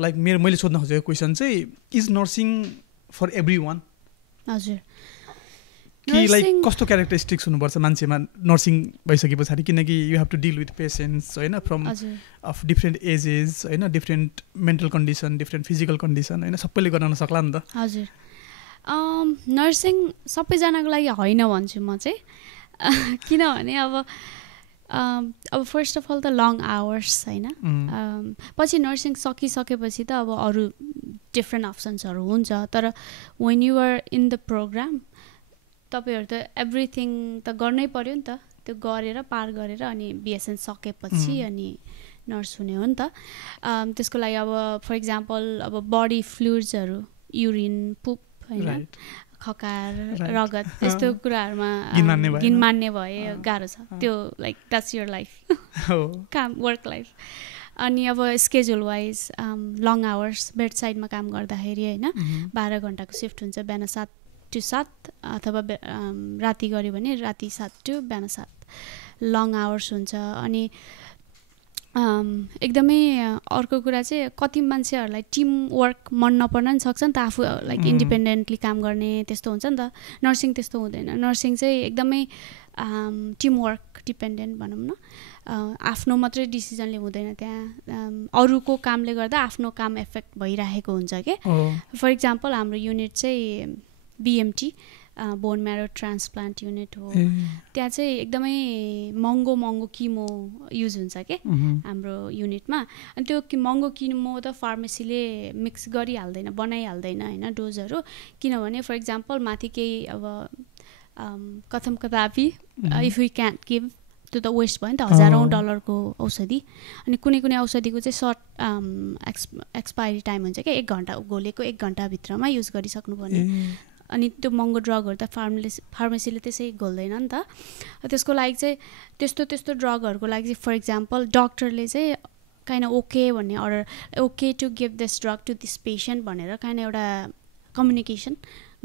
like मैले सोध्न खोजेको क्वेसन चाहिँ इज नर्सिङ फर एभ्रीवान हजुर कि लाइक कस्तो क्यारेक्टरिस्टिक्स हुनुपर्छ मान्छेमा नर्सिङ भइसके पछाडि किनकि you have to deal with patients होइन फ्रम अफ डिफ्रेन्ट एजेस होइन different mental condition different physical condition होइन सबैले गर्न नसक्ला नि त हजुर नर्सिङ सबैजनाको लागि होइन भन्छु म चाहिँ किनभने अब फर्स्ट अफ अल त लङ आवर्स होइन पछि नर्सिङ सकिसकेपछि त अब अरू डिफ्रेन्ट अप्सन्सहरू हुन्छ तर when you are in the program तपाईँहरू त एभ्रिथिङ त गर्नै पर्यो नि त त्यो गरेर पार गरेर अनि बिएसएन सकेपछि अनि नर्स हुने हो नि त त्यसको लागि अब फर इक्जाम्पल अब बडी फ्लुइड्सहरू युरिन पुप होइन खकार रगत त्यस्तो कुराहरूमा गिन मान्ने भए गाह्रो छ त्यो लाइक द्याट्स योर लाइफ काम वर्क लाइफ अनि अब schedule wise long hours bed साइडमा काम गर्दाखेरि होइन 12 घन्टाको सिफ्ट हुन्छ बिहान 7 to 7 अथवा राति गऱ्यो भने राति 7 to बिहान 7 लङ आवर्स हुन्छ अनि एकदमै अर्को कुरा चाहिँ कति मान्छेहरूलाई टिम वर्क मन नपर्न नि सक्छ नि त आफू लाइक इन्डिपेन्डेन्टली काम गर्ने त्यस्तो हुन्छ नि त नर्सिङ त्यस्तो हुँदैन नर्सिङ चाहिँ एकदमै टिम वर्क डिपेन्डेन्ट भनौँ न आफ्नो मात्रै डिसिजनले हुँदैन त्यहाँ अरूको कामले गर्दा आफ्नो काम एफेक्ट भइरहेको हुन्छ के फर इक्जाम्पल हाम्रो युनिट चाहिँ BMT बोन म्यारो ट्रान्सप्लान्ट युनिट हो त्यहाँ चाहिँ एकदमै महँगो किमो युज हुन्छ के हाम्रो युनिटमा अनि त्यो महँगो किमो त फार्मेसीले मिक्स गरिहाल्दैन बनाइहाल्दैन होइन डोजहरू किनभने फर इक्जाम्पल माथि केही अब कथम कदापि इफ वी क्यान्ट गिभ त्यो त वेस्ट भयो नि त हजारौँ डलरको औषधि अनि कुनै औषधिको चाहिँ सर्ट एक्सपायरी टाइम हुन्छ क्या 1 घन्टा घोलेको 1 घन्टाभित्रमा युज गरिसक्नुपर्ने अनि त्यो महँगो ड्रगहरू त फार्मेसीले त्यसै घोल्दैन नि त त्यसको लागि चाहिँ त्यस्तो ड्रगहरूको लागि चाहिँ फर इक्जाम्पल डक्टरले चाहिँ काइन्ड ओके भन्ने order okay to give this drug to this patient भनेर काइन्ड एउटा कम्युनिकेसन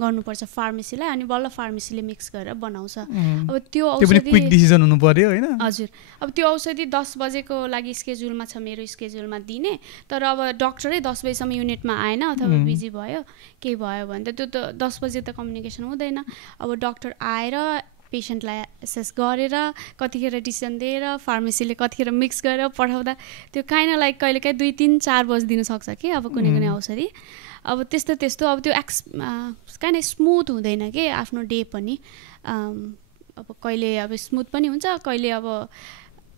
गर्नुपर्छ फार्मेसीलाई अनि बल्ल फार्मेसीले मिक्स गरेर बनाउँछ अब त्यो औषधि क्विक डिसिजन हुनु पर्यो हैन हजुर अब त्यो औषधि 10 बजेको लागि स्केड्युलमा छ मेरो स्केड्युलमा दिने तर अब डक्टरै 10 बजेसम्म युनिटमा आएन अथवा बिजी भयो केही भयो भने त त्यो त 10 बजे त कम्युनिकेसन हुँदैन अब डक्टर आएर पेसेन्टलाई एसेस गरेर कतिखेर डिसिजन दिएर फार्मेसीले कतिखेर मिक्स गरेर पठाउँदा त्यो काइन्ड लाइक कहिलेकाहीँ 2, 3, 4 बज्दिन सक्छ कि अब कुनै औषधि अब त्यस्तो अब त्यो काइन्ड स्मुथ हुँदैन कि आफ्नो डे पनि अब कहिले अब स्मुथ पनि हुन्छ कहिले अब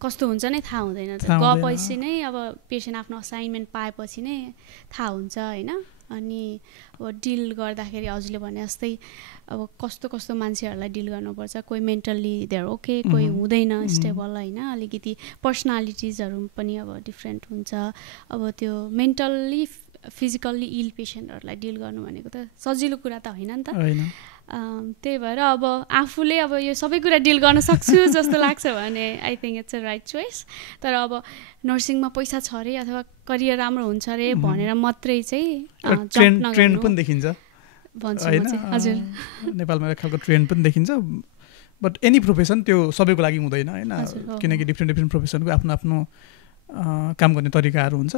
कस्तो हुन्छ नै थाहा हुँदैन गएपछि नै अब पेसेन्ट आफ्नो असाइनमेन्ट पाएपछि नै थाहा हुन्छ होइन अनि अब डिल गर्दाखेरि हजुरले भने जस्तै अब कस्तो मान्छेहरूलाई डिल गर्नुपर्छ कोही मेन्टल्ली देयर ओके कोही हुँदैन स्टेबल होइन अलिकति पर्सनालिटिजहरू पनि अब डिफ्रेन्ट हुन्छ अब त्यो मेन्टल्ली फिजिकल्ली इल पेसेन्टहरूलाई डिल गर्नु भनेको त सजिलो कुरा त होइन नि त त्यही भएर अब आफूले अब यो सबै कुरा डिल गर्न सक्छु जस्तो लाग्छ भने I think it's a right choice तर अब नर्सिङमा पैसा छ अरे अथवा करियर राम्रो हुन्छ अरे भनेर मात्रै चाहिँ ट्रेन्ड पनि देखिन्छ भन्छु म चाहिँ हजुर नेपालमा एक खालको ट्रेन्ड पनि देखिन्छ बट एनी प्रोफेसन त्यो सबैको लागि हुँदैन होइन किनकि डिफ्रेन्ट प्रोफेसनको आफ्नो काम गर्ने तरिकाहरू हुन्छ